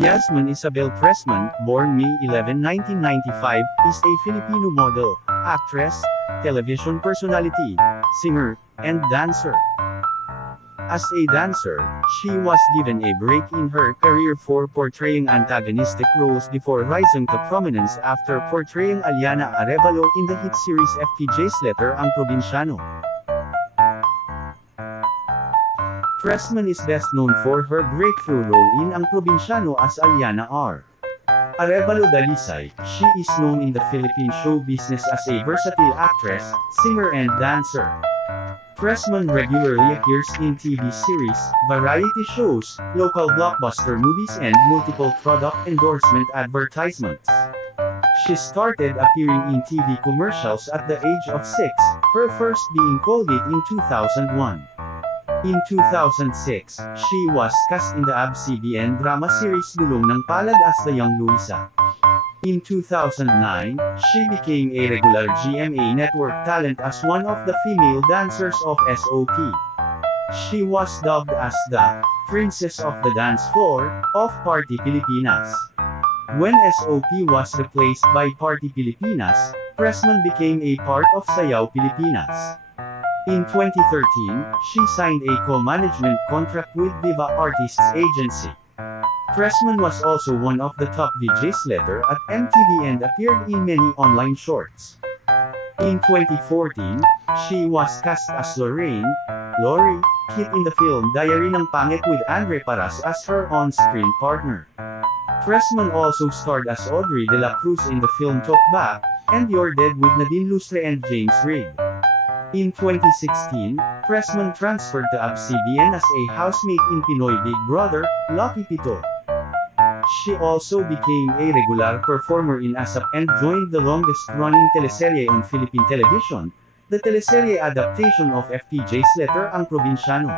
Yasmin Isabel Pressman, born May 11, 1995, is a Filipino model, actress, television personality, singer, and dancer. As a dancer, she was given a break in her career for portraying antagonistic roles before rising to prominence after portraying Aliana Arevalo in the hit series FPJ's Letter Ang Probinsyano. Pressman is best known for her breakthrough role in Ang Probinsyano as Aliana R. Arevalo Dalisay. She is known in the Philippine show business as a versatile actress, singer and dancer. Pressman regularly appears in TV series, variety shows, local blockbuster movies and multiple product endorsement advertisements. She started appearing in TV commercials at the age of 6, her first being Colgate in 2001. In 2006, she was cast in the ABS-CBN drama series Gulong ng Palad as the young Luisa. In 2009, she became a regular GMA Network talent as one of the female dancers of SOP. She was dubbed as the Princess of the Dance Floor of Party Pilipinas. When SOP was replaced by Party Pilipinas, Pressman became a part of Sayaw Pilipinas. In 2013, she signed a co-management contract with Viva Artists Agency. Pressman was also one of the top VJs later at MTV and appeared in many online shorts. In 2014, she was cast as Lorraine, Lori, hit in the film Diary ng Pangit with Andre Paras as her on-screen partner. Pressman also starred as Audrey de la Cruz in the film Talk Back, and You're Dead with Nadine Lustre and James Reid. In 2016, Pressman transferred to ABS-CBN as a housemate in Pinoy Big Brother, Lucky Pito. She also became a regular performer in ASAP and joined the longest-running teleserye on Philippine television, the teleserye adaptation of FPJ's Letter Ang Probinsyano.